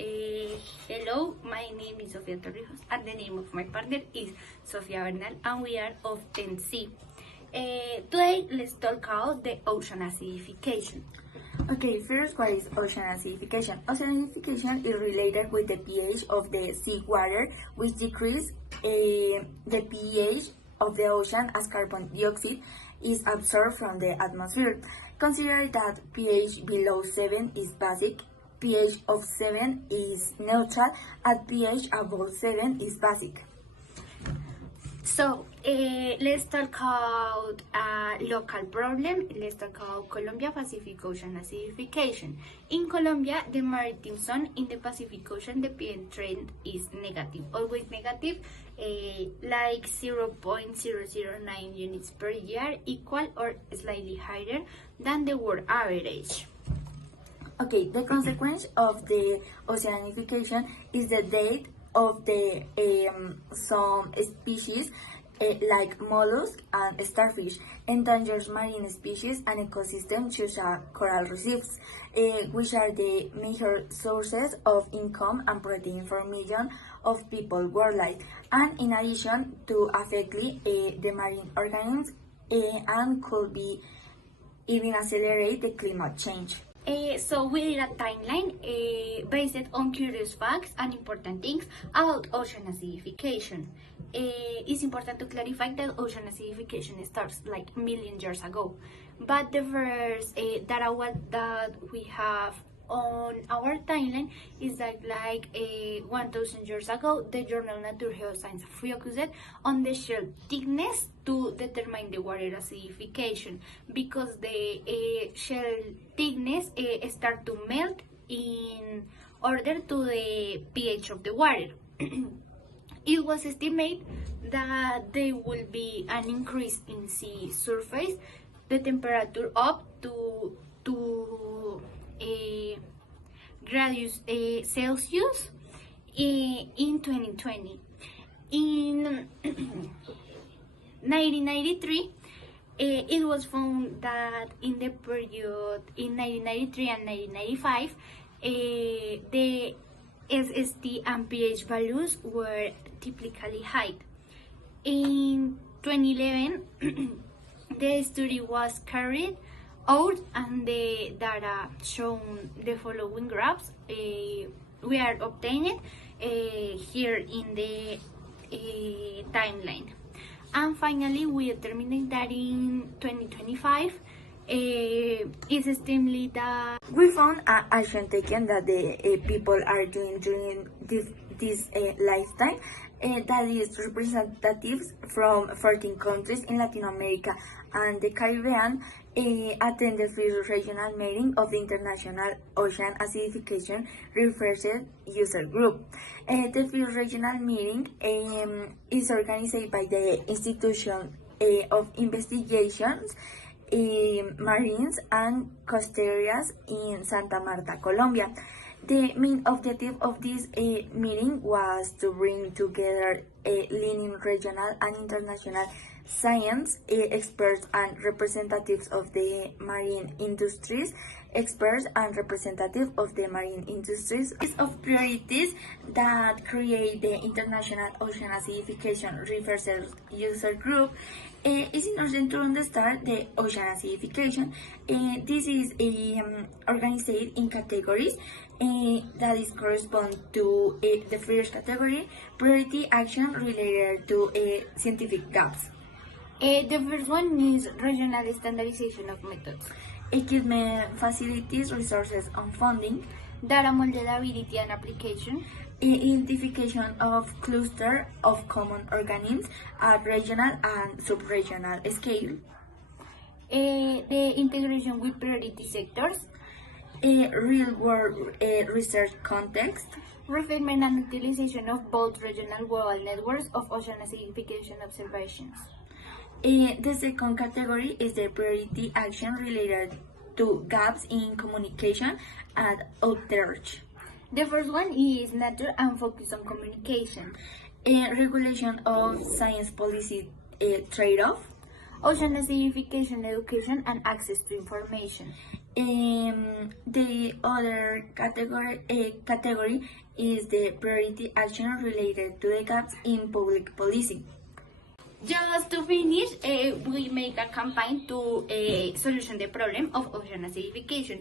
Hello, my name is Sofia Torrijos and the name of my partner is Sofia Bernal and we are of 10C. Today, let's talk about the ocean acidification. Okay, first, what is ocean acidification? Ocean acidification is related with the pH of the seawater, which decreases the pH of the ocean as carbon dioxide is absorbed from the atmosphere. Consider that pH below 7 is basic, pH of 7 is neutral, and pH above 7 is basic. So, let's talk about a local problem. Let's talk about Colombia Pacific Ocean acidification. In Colombia, the maritime zone in the Pacific Ocean, the pH trend is negative, always negative, like 0.009 units per year, equal or slightly higher than the world average. Okay, the consequence of the oceanification is the death of the some species like mollusks and starfish, endangered marine species and ecosystems such as coral reefs, which are the major sources of income and protein for millions of people worldwide, and in addition to affecting the marine organisms and could be even accelerate the climate change. So we did a timeline based on curious facts and important things about ocean acidification. It's important to clarify that ocean acidification starts like million years ago, but the first data that we have on our timeline is that 1,000 years ago, the journal Nature Geoscience focused on the shell thickness to determine the water acidification, because the shell thickness start to melt in order to the pH of the water. It was estimated that there will be an increase in sea surface, the temperature up to 2 degrees Celsius in 2020. In 1993, it was found that in the period in 1993 and 1995, the SST and pH values were typically high. In 2011, the study was carried out and the data shown the following graphs we are obtained here in the timeline. And finally, we determined that in 2025, it's estimated that we found an action taken that the people are doing during this lifetime that is representatives from 14 countries in Latin America and the Caribbean attend the first regional meeting of the International Ocean Acidification Research User Group. The first regional meeting is organized by the Institution of Investigations Marines and Costeras in Santa Marta, Colombia. The main objective of this meeting was to bring together leading regional and international science experts and representatives of the marine industries, experts and representatives of the marine industries. List of priorities that create the International Ocean Acidification Research User Group is in order to understand the ocean acidification. This is organized in categories that is correspond to the first category, priority action related to scientific gaps. The first one is regional standardization of methods, Equipment, facilities, resources, and funding. data modelability and application, Identification of cluster of common organisms at regional and sub-regional scale. the integration with priority sectors, Real-world research context. refinement and utilization of both regional global networks of ocean acidification observations. The second category is the priority action related to gaps in communication and outreach. The first one is nature and focus on communication. Regulation of science policy trade-off. Ocean acidification, education, and access to information. The other category is the priority action related to the gaps in public policy. Just to finish, we make a campaign to solution the problem of ocean acidification.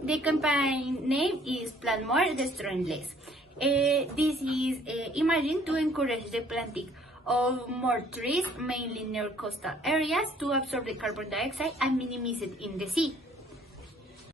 The campaign name is Plant More, Destroy Less. This is imagined to encourage the planting of more trees, mainly near coastal areas, to absorb the carbon dioxide and minimize it in the sea.